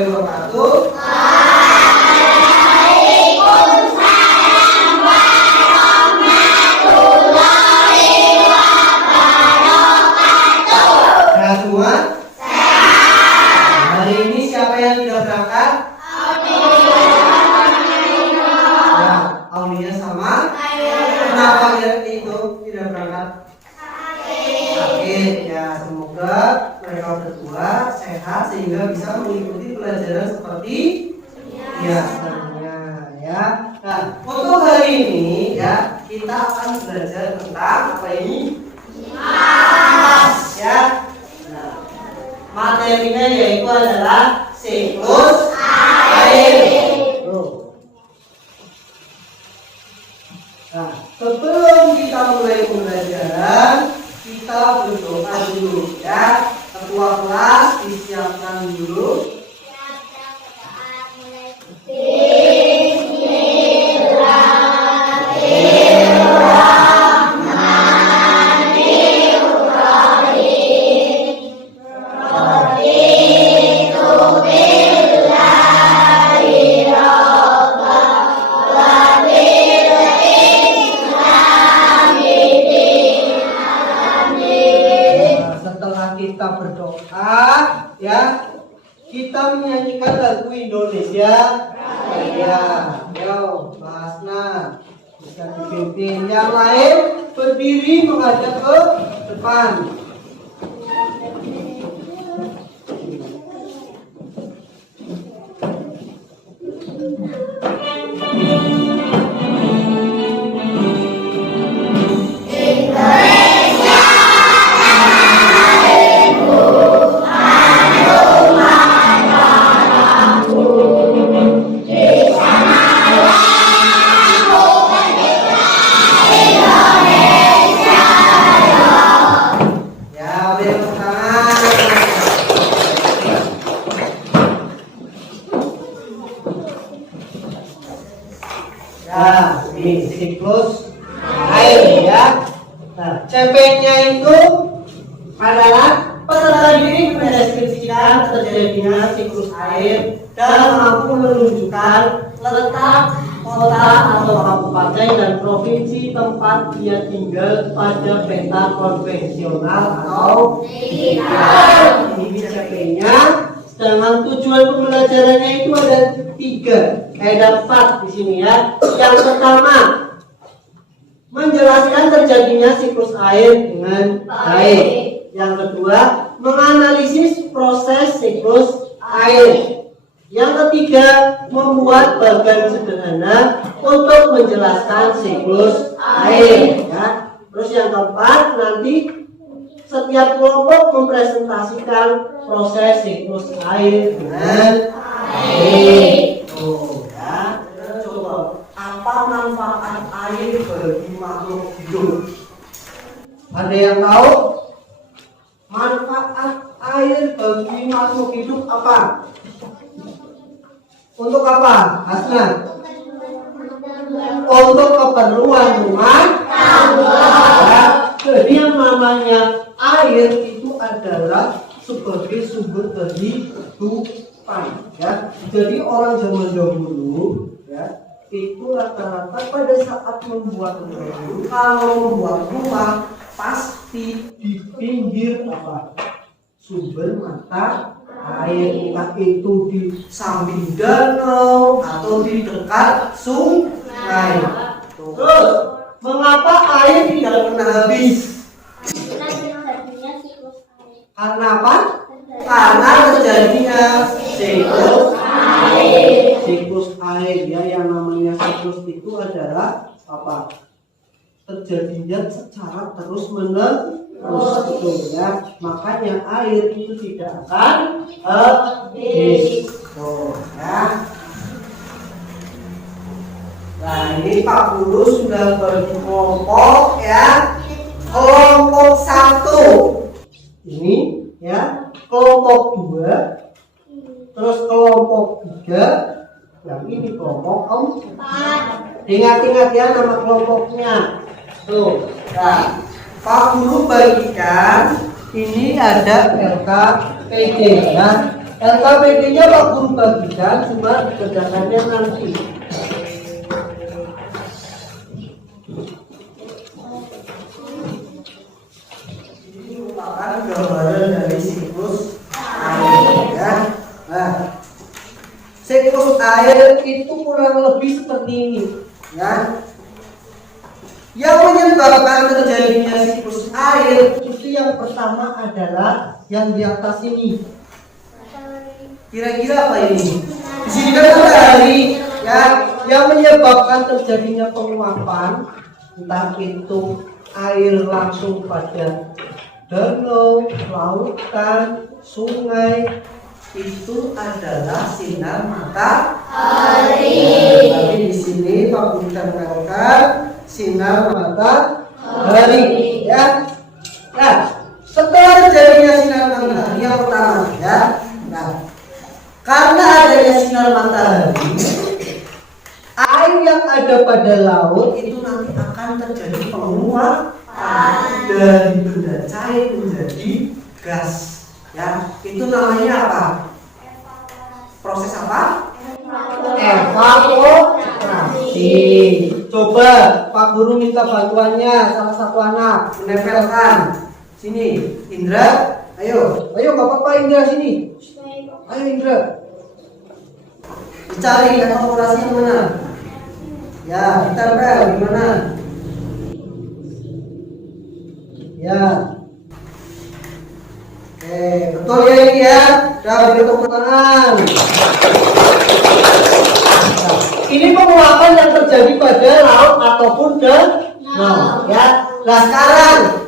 wabarakatuh. Nah, semua? Hari ini siapa yang tidak berangkat? Nah, Aulia sama? Kenapa itu tidak berangkat? Sakit. Ya, semoga mereka berdua sehat sehingga bisa mengikuti pelajaran seperti biasanya ya. Nah, untuk hari ini ya kita akan belajar tentang apa ini? Ya. Nah, materinya yaitu adalah siklus air. Nah, sebelum kita mulai pembelajaran, kita berdoa dulu ya. Ketua kelas disiapkan dulu. Kita berdoa ya, kita menyanyikan lagu Indonesia Raya. Yo, Basna bisa dipimpin. Yang lain berdiri menghadap ke depan. Nah, ini siklus air ya. Nah, CP-nya itu adalah peserta didik mendeskripsikan terjadinya siklus air dan mampu menunjukkan letak kota atau kabupaten dan provinsi tempat dia tinggal pada peta konvensional atau digital. Ini CP-nya. Sedangkan tujuan pembelajarannya itu ada 4 di sini ya. Yang pertama, menjelaskan terjadinya siklus air dengan baik. Yang kedua, menganalisis proses siklus air. Yang ketiga, membuat bagan sederhana untuk menjelaskan siklus air ya. Terus yang keempat, nanti setiap kelompok mempresentasikan proses siklus air dengan baik. Ya, coba apa manfaat air bagi makhluk hidup? Ada yang tahu? Manfaat air bagi makhluk hidup apa? Untuk apa, Hasna? Untuk keperluan rumah tangga. Jadi yang namanya air itu adalah sebagai sumber kehidupan ya. Jadi orang zaman dahulu ya, itu rata-rata pada saat membuat rumah, kalau membuat rumah pasti di pinggir apa? Sumber mata air, entah itu di samping danau atau di dekat sungai. Terus mengapa air tidak pernah habis? Karena apa? Karena terjadinya siklus air. Siklus air ya, yang namanya siklus itu adalah apa? Terjadinya secara terus menerus itu ya. Makanya air itu tidak akan habis. Ya. Nah, ini Pak Guru sudah bagi kelompok ya. Kelompok 1 ini ya, kelompok 2, terus kelompok 3, yang ini kelompok 4. Ingat-ingat ya nama kelompoknya. Tuh. Nah, Pak Guru bagikan ini ada LKPD ya. RKPD-nya Pak Guru bagikan, cuma dikerjakannya nanti. Ini merupakan gambaran dari siklus air, ya. Nah, siklus air itu kurang lebih seperti ini, ya. Yang menyebabkan terjadinya siklus air itu yang pertama adalah yang di atas ini. Kira-kira apa ini? Di sini kan matahari, ya, yang menyebabkan terjadinya penguapan, entah itu air langsung pada danau, lautan, sungai, itu adalah sinar matahari. Tapi di sini Pak Guru tempelkan sinar matahari, ya. Nah, setelah terjadinya sinar matahari yang pertama, ya. Nah, karena adanya sinar matahari, air yang ada pada laut itu nanti akan terjadi penguapan dari benda cair menjadi gas. Ya, itu namanya apa? Proses apa? Evaporasi. Coba Pak Guru minta bantuannya salah satu anak menempelkan. Sini, Indra. Ayo nggak apa-apa Indra sini. Ayo Indra, dicari evaporasi yang mana? Ya, ditempel di mana? Ya, oke, betul ya ini ya. Udah beri tepuk tangan. Nah, ini penguapan yang terjadi pada laut ataupun danau, ya. Nah sekarang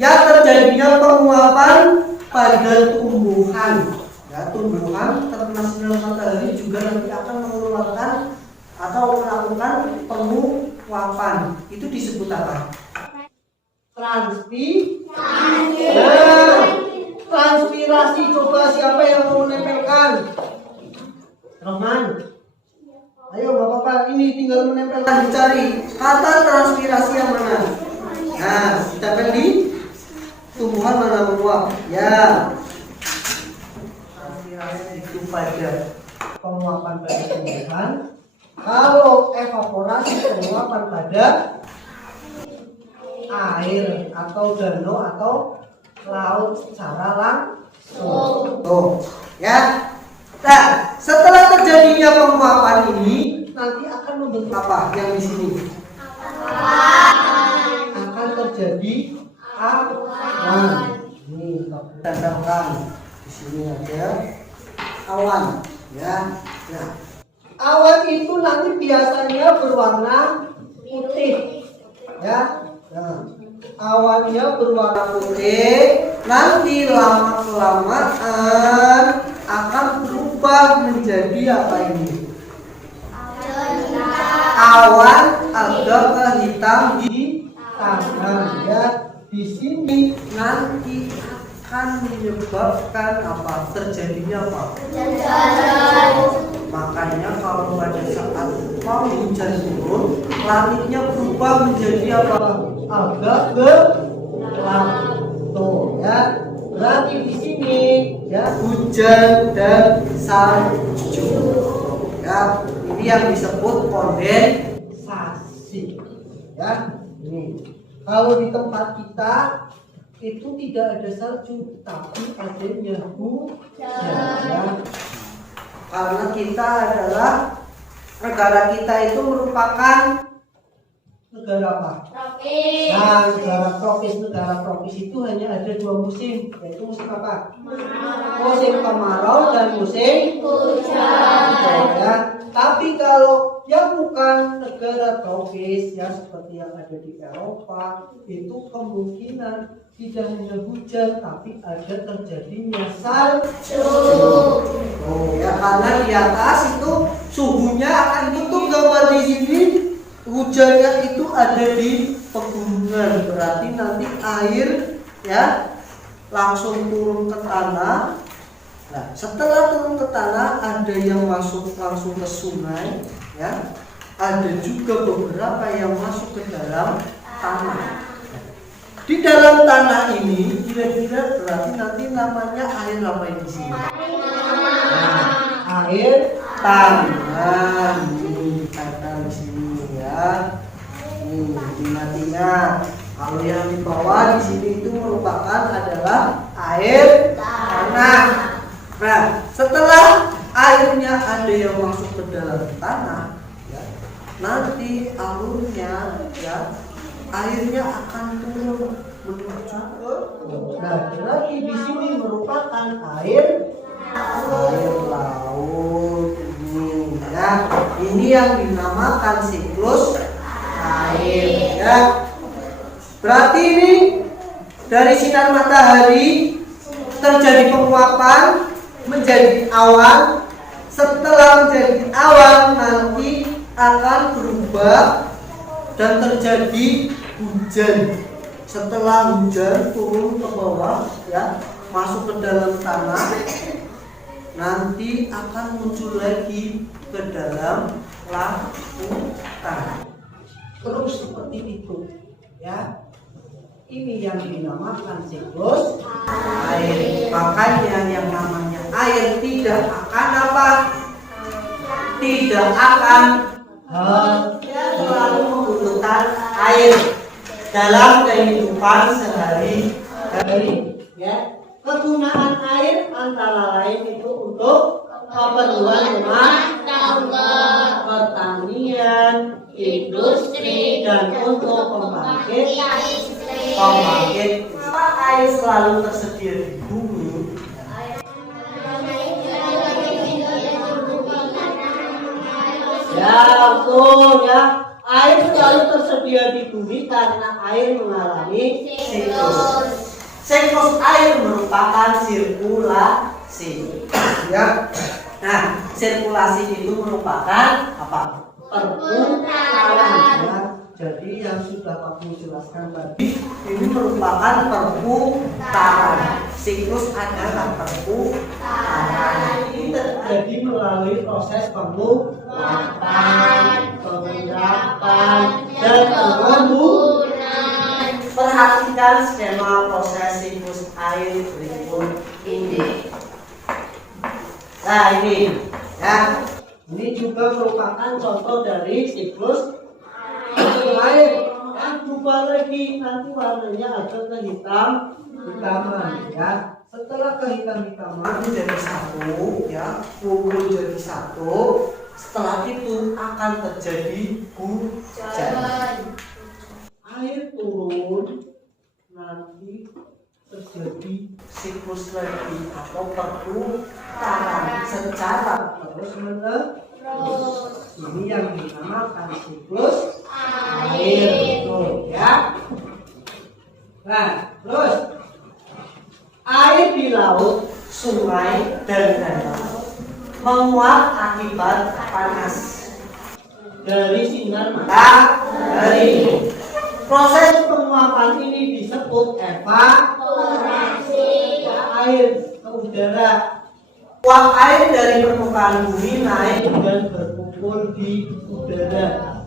yang terjadinya penguapan pada tumbuhan. Ya, tumbuhan terkena sinar matahari juga nanti akan mengeluarkan atau melakukan penguapan. Itu disebut apa? Transpirasi. Coba siapa yang mau menempelkan? Roman. Ayo nggak apa-apa, ini tinggal menempelkan, dicari kata transpirasi yang mana. Nah, ditempel di tumbuhan mana menguap. Ya. Itu pada penguapan pada tumbuhan. Kalau evaporasi penguapan pada air atau danau atau laut secara langsung. Tuh, ya. Nah, setelah terjadinya penguapan ini nanti akan membentuk apa yang di sini? Akan terjadi awan. Ini tandangkan di sini ada awan, ya. Nah, awan itu nanti biasanya berwarna putih, ya. Nah, awannya berwarna putih, nanti lama kelamaan akan berubah menjadi apa ini? Awan agak kehitam di tangan, ya. Di sini nanti akan menyebabkan apa? Terjadinya apa? Makanya kalau pada saat mau hujan turun, langitnya berubah menjadi apa? Agak gelap. Tuh, ya. Berarti di sini ya hujan dan salju. Ya, ini yang disebut kondensasi. Ya, ini. Kalau di tempat kita itu tidak ada salju, tapi adanya hujan. Ya. Karena kita adalah negara kita itu merupakan negara apa? Tropis. Nah, negara tropis itu hanya ada dua musim, yaitu musim apa? Musim kemarau dan musim hujan. Ya. Tapi kalau yang bukan negara tropis, ya seperti yang ada di Eropa, itu kemungkinan tidak hanya hujan, tapi ada terjadinya salju. Oh, ya karena di atas itu suhunya akan tutup gambar di sini. Hujannya itu ada di pegunungan, berarti nanti air ya langsung turun ke tanah. Nah, setelah turun ke tanah ada yang masuk langsung ke sungai, ya. Ada juga beberapa yang masuk ke dalam tanah. Di dalam tanah ini kira-kira berarti nanti namanya air apa ini sih? air tanah. Ini kata di sini ya. Ingat-ingat, kalau yang di bawah di sini itu merupakan adalah air tanah. Nah, setelah airnya ada yang masuk ke dalam tanah, ya, nanti alurnya ya airnya akan turun menuju ke. Nah, berarti di sini merupakan air laut. Ini ya, ini yang dinamakan siklus air ya. Berarti ini dari sinar matahari terjadi penguapan menjadi awan. Setelah menjadi awan nanti akan berubah dan terjadi hujan. Setelah hujan turun ke bawah ya, masuk ke dalam tanah, nanti akan muncul lagi ke dalam lautan. Terus seperti itu ya. Ini yang dinamakan siklus air. Makanya yang namanya air tidak akan apa? Tidak akan selalu membutuhkan air dalam kehidupan sehari-hari ya. Kegunaan air antara lain itu untuk keperluan rumah tangga, pertanian, industri, dan untuk pembangkit. Air selalu tersedia di bumi. Ya, betul ya. Air selalu tersedia di bumi karena air mengalami siklus. Siklus air merupakan sirkulasi. Ya. Nah, sirkulasi itu merupakan apa? Perputaran. Ya. Jadi yang sudah aku jelaskan tadi ini merupakan perputaran. Siklus adalah perputaran. Ini terjadi melalui proses penguapan, pengendapan, dan pengemburan. Perhatikan skema proses siklus air berikut ini. Nah ini, ya, ini juga merupakan contoh dari siklus air. Yang berubah lagi nanti warnanya akan kehitaman ya. Setelah kehitam-hitaman menjadi satu ya, kumpul jadi satu. Setelah itu akan terjadi hujan. Air turun nanti terjadi siklus lagi atau perputaran secara terus-menerus. Ini yang dinamakan siklus air itu ya. Nah, terus air di laut, sungai, dan danau menguap akibat panas dari sinar matahari. Proses penguapan ini disebut evaporasi air ke udara. Uap air dari permukaan bumi naik dan berkumpul di udara.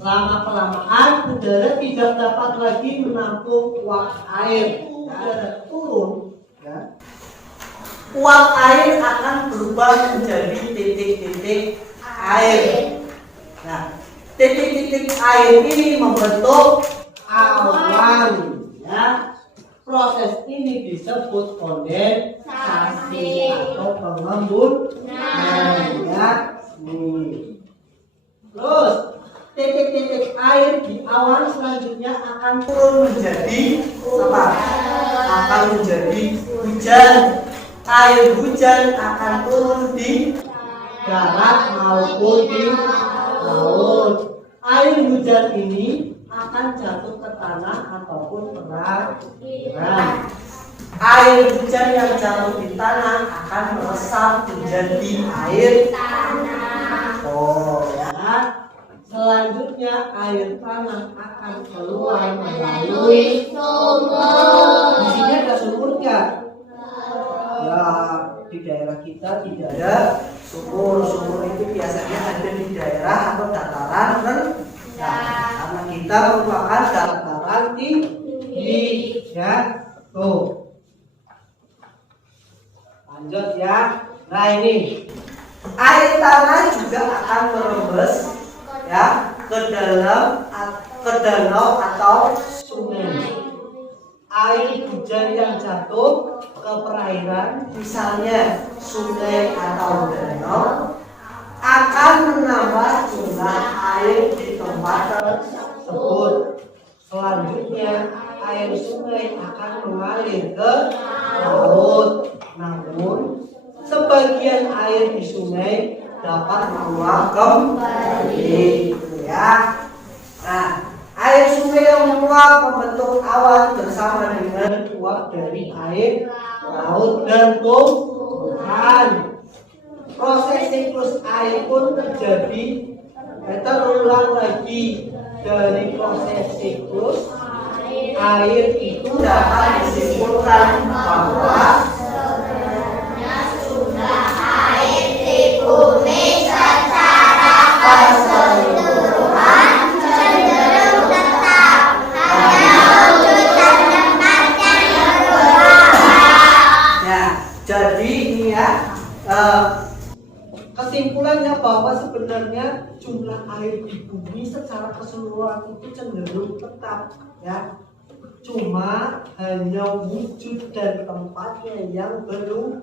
Lama-kelamaan udara tidak dapat lagi menampung uap air. Udara turun, ya. Uap air akan berubah menjadi titik-titik air. Nah, titik-titik air ini membentuk awan, ya. Proses ini disebut kondensasi atau pengemburan ya. Terus titik-titik air di awan selanjutnya akan turun menjadi apa? Akan menjadi hujan. Air hujan akan turun di darat maupun di laut. Air hujan ini akan jatuh ke tanah ataupun perairan. Air hujan yang jatuh di tanah akan meresap menjadi air tanah. Oh ya. Selanjutnya air tanah akan keluar melalui sumur. Di sini ada sumurnya. Ya, di daerah kita tidak ada sumur. Sumur itu biasanya ada di daerah atau dataran rendah. Karena kita merupakan dataran tinggi, ya. Tuh. Lanjut ya. Nah ini tanah juga akan merembes ya ke danau atau sungai. Air hujan yang jatuh ke perairan, misalnya sungai atau danau, akan menambah jumlah air di tempat tersebut. Selanjutnya, air sungai akan mengalir ke laut. Namun, sebagian air di sungai dapat menguap kembali, ya. Nah, air sungai yang menguap membentuk awan bersama dengan uap dari air laut dan tumbuhan. Proses siklus air pun terjadi, terulang lagi. Dari proses siklus air itu dapat disimpulkan bahwa sebenarnya jumlah air di bumi secara keseluruhan cenderung tetap, hanya wujud dan tempatnya yang berubah. Ya, jadi ini ya kesimpulannya bahwa sebenarnya jumlah air di bumi secara keseluruhan itu cenderung tetap, ya. Cuma hanya wujud dan tempatnya yang berubah.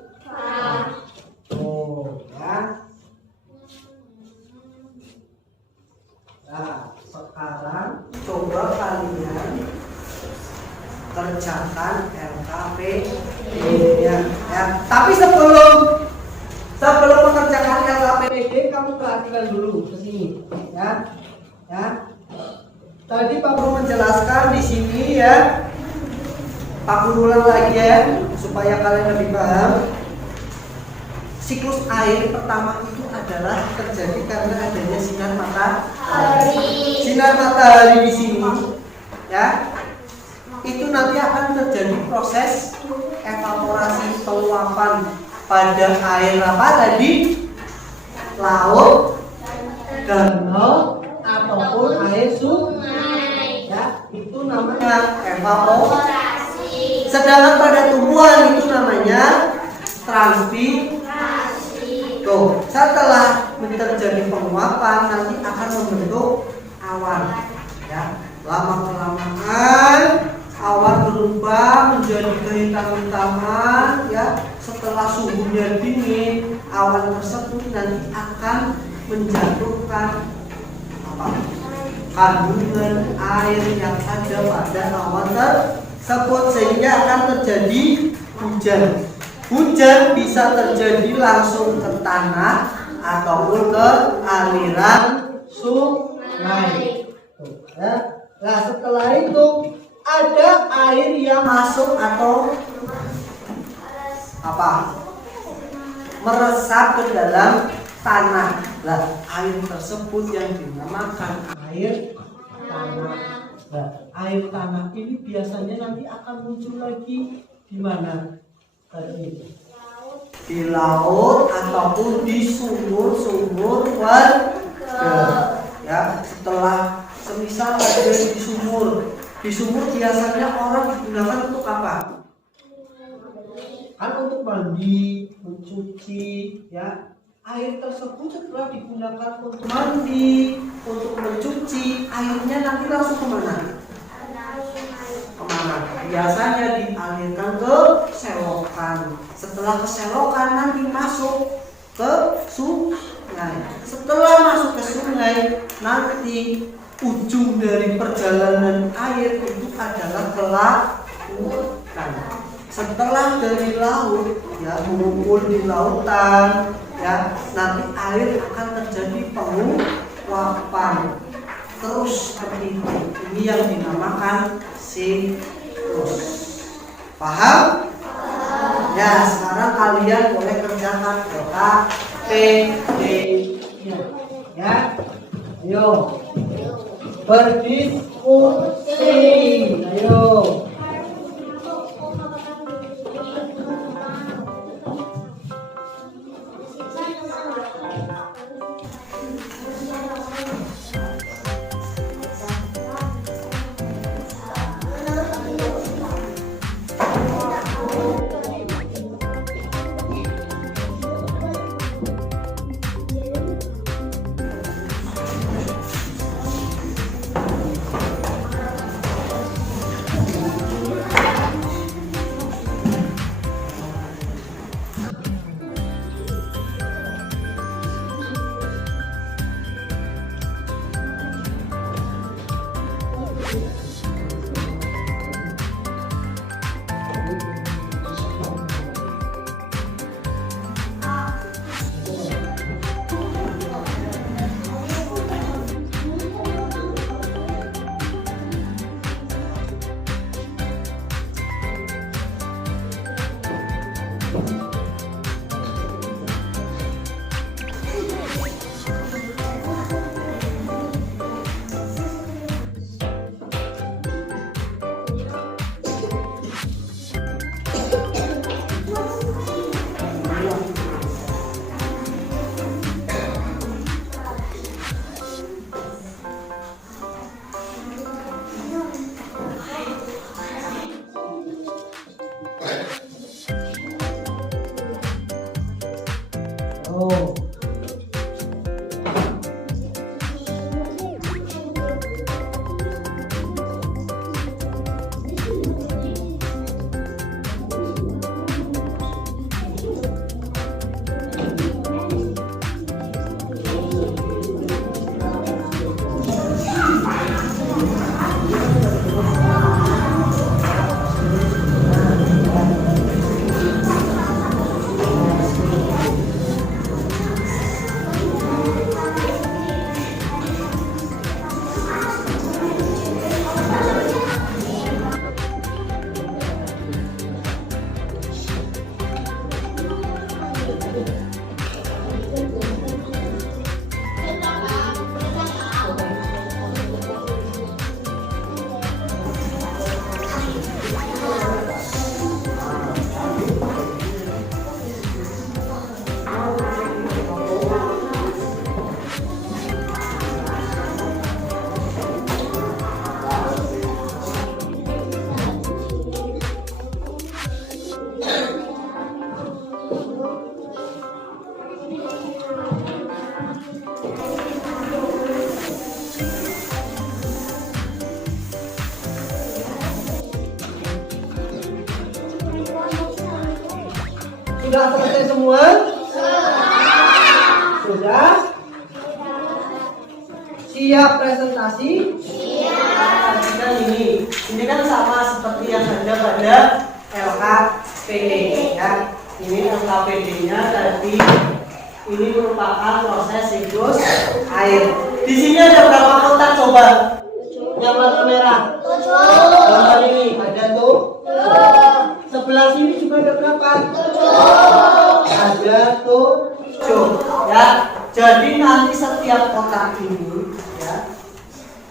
Oh, ya. Nah, sekarang coba kalian kerjakan LKPD ya. Tapi sebelum mengerjakan LKPD, kamu perhatikan dulu ke sini, ya. Tadi Pak Guru menjelaskan di sini ya. Pak Guru ulang lagi ya, supaya kalian lebih paham. Siklus air pertama itu adalah terjadi karena adanya sinar matahari. Sinar matahari di sini, ya. Itu nanti akan terjadi proses evaporasi penguapan pada air apa tadi? Laut, danau, ataupun air sungai. Ya, itu namanya evaporasi. Sedangkan pada tumbuhan itu namanya transpirasi. Tuh, setelah terjadi penguapan nanti akan membentuk awan. Ya, lama-kelamaan awan berubah menjadi kehitam-hitaman, ya. Setelah suhunya dingin, awan tersebut nanti akan menjatuhkan kandungan air yang ada pada awan tersebut sehingga akan terjadi hujan. Hujan bisa terjadi langsung ke tanah ataupun ke aliran sungai. Nah, setelah itu ada air yang masuk atau meresap ke dalam tanah. Nah, air tersebut yang dinamakan air tanah. Nah, air tanah ini biasanya nanti akan muncul lagi di mana? Tadi di laut ataupun di sumur-sumur warga. Ya, setelah semisal ada di sumur. Di sumur biasanya orang digunakan untuk apa? Kan untuk mandi, mencuci, ya. Air tersebut setelah digunakan untuk mandi, untuk mencuci, airnya nanti langsung kemana? Biasanya dialirkan ke selokan. Setelah ke selokan nanti masuk ke sungai. Setelah masuk ke sungai, nanti ujung dari perjalanan air itu adalah ke lautan. Setelah dari laut, ya, mengumpul di lautan, ya, nanti air akan terjadi penguapan. Terus seperti itu. Ini yang dinamakan siklus. Paham? Ya, sekarang kalian boleh kerjakan LKPD. Ya, ayo berdiskusi. Ayo. Sudah selesai semua? Sudah? Siap presentasi? Siap. Ini kan sama seperti yang ada pada LKPD ya. Ini LKPD-nya tadi ini merupakan proses siklus air. Di sini ada berapa kotak coba? Yang warna merah. Gambar ini ada tuh. Sebelah sini juga ada berapa? Ada tuh. Ya. Jadi nanti setiap kotak ini ya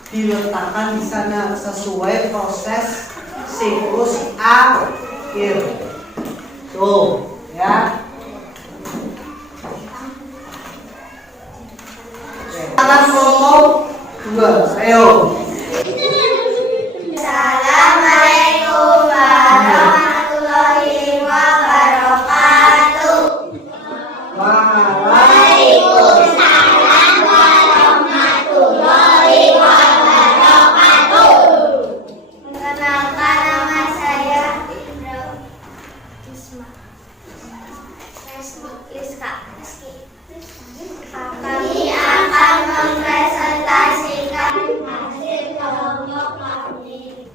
diletakkan di sana sesuai proses siklus air. Tuh, ya. Tangan kelompok 2. Ayo. Assalamualaikum warahmatullahi wabarakatuh. Waalaikumsalam warahmatullahi wabarakatuh. Perkenalkan, nama saya Rizka. Kami akan mempresentasikan hasil kelompok kami.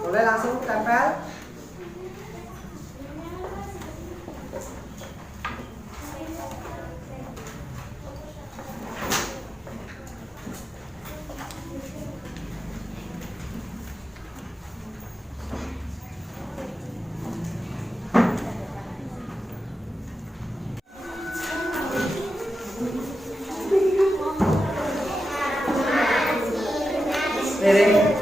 Boleh langsung tempel. Miring.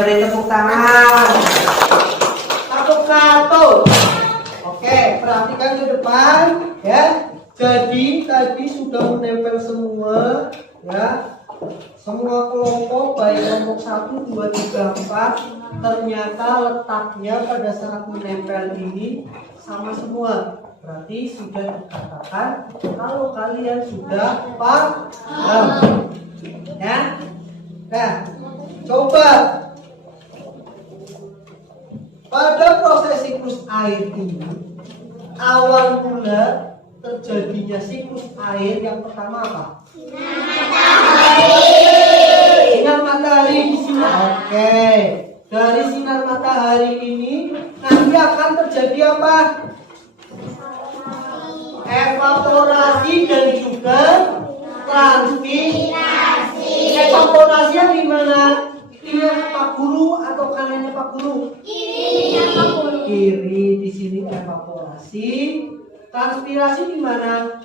Beri tepuk tangan. Satu. Oke, perhatikan ke depan ya. Jadi tadi sudah menempel semua ya. Semua kelompok baik kelompok 1, 2, 3, 4 ternyata letaknya pada saat menempel ini sama semua. Berarti sudah dikatakan kalau kalian sudah paham. Ya. Nah, coba pada proses siklus air ini awal mula terjadinya siklus air yang pertama apa? Sinar matahari di sini. Oke. Dari sinar matahari ini nanti akan terjadi apa? Evaporasi dan juga transpirasi. Evaporasinya di mana? Kirinya Pak Guru atau kanannya Pak Guru? Kiri di sini evaporasi. Transpirasi di mana?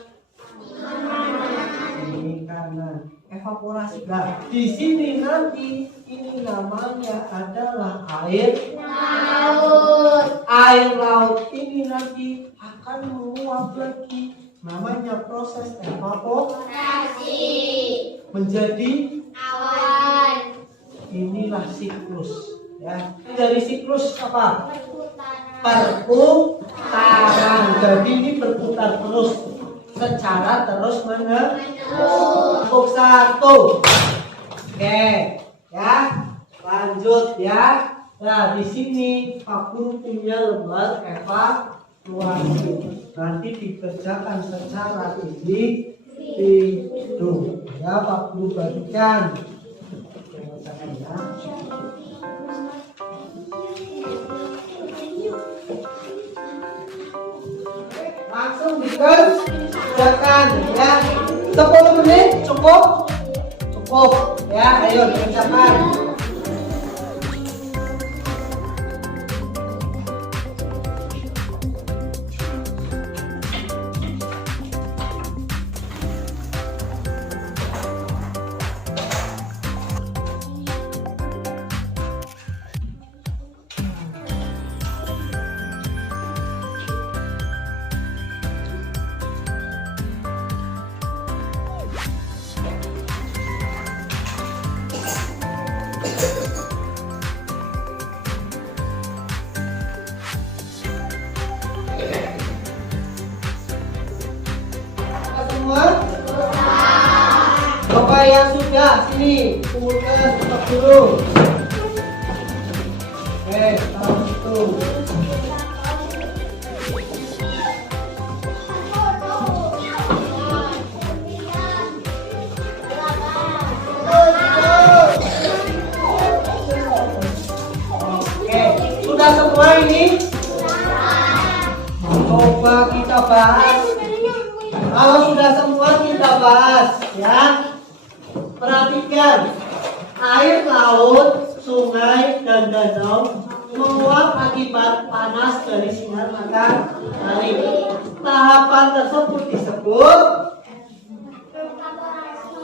Ini kanan. Evaporasi. Nah, di sini nanti ini namanya adalah air laut. Air laut ini nanti akan menguap lagi. Namanya proses evaporasi menjadi awan. Inilah siklus, ya. Dari siklus apa? Perputaran. Jadi ini berputar terus secara terus menerus. Untuk satu. Oke, ya. Lanjut ya. Nah, di sini Pak Guru punya lembar evaluasi. Nanti dikerjakan secara individu. Ya, Pak Guru bagikan. Langsung dikerjakan ya. 10 menit cukup? Cukup ya, ayo dikerjakan. Bapak yang sudah sini kumpulkan Pak Guru. Tahu itu. Sudah semua ini? Coba kita bahas. Kalau sudah semua kita bahas ya. Perhatikan, air laut, sungai, dan danau menguap akibat panas dari sinar matahari. Tahapan tersebut disebut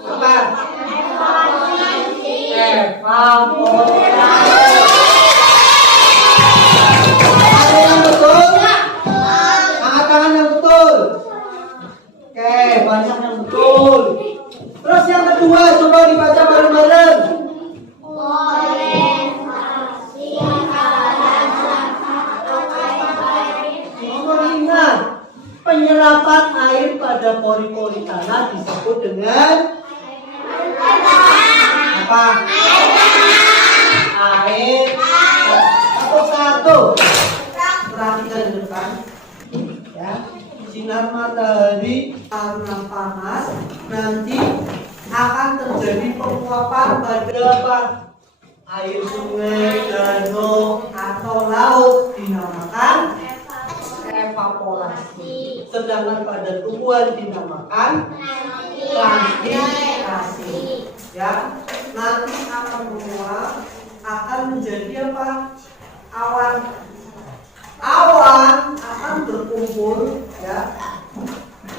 apa? Evaporasi. Ada yang betul? Angkat tangan yang betul. Oke, banyak yang betul. Terus yang kedua, coba dibaca bareng-bareng. Nomor 5, penyerapan air pada pori-pori tanah disebut dengan apa? Air. Satu. Perhatikan di depan. Ya. Sinar matahari karena panas nanti akan terjadi penguapan pada apa? Air sungai, danau atau laut dinamakan evaporasi. Sedangkan pada tumbuhan dinamakan transpirasi. Ya, nanti akan menguap, akan menjadi apa? Awan. Awan akan berkumpul ya.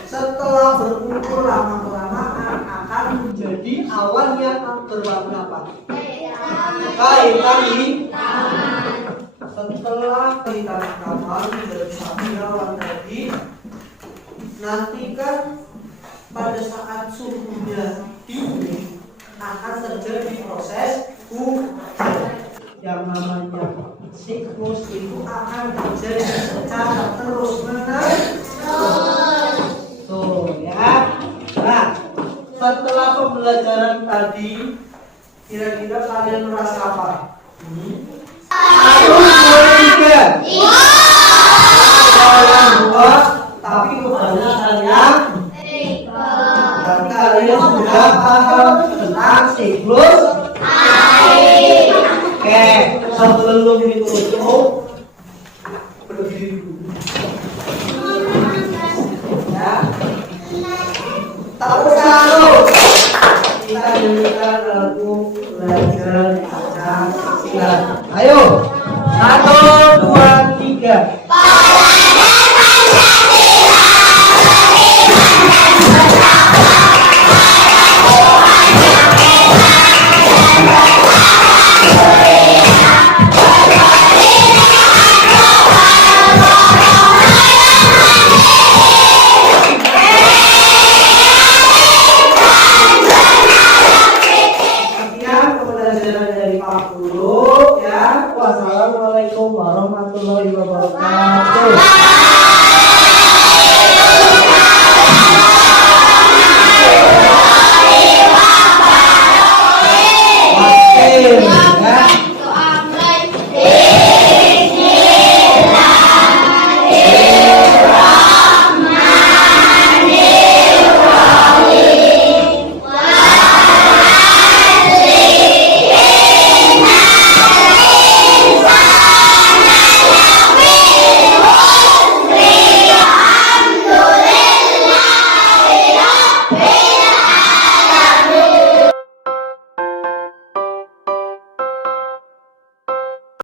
Setelah berkumpul lama-kelamaan akan menjadi awan yang berwarna apa? Hitam. Setelah hitam menjadi awan tadi, nanti kan pada saat suhunya tinggi akan terjadi proses hujan. Yang namanya siklus itu akan terjadi secara terus menerus. Tuh ya. Nah, setelah pembelajaran tadi, kira-kira kalian merasa apa? 1, 2, 3. Tapi kebanyakan kalian sudah paham tentang siklus air. Oke, sebelum ditutup berdiri dulu. Ya. Tak usah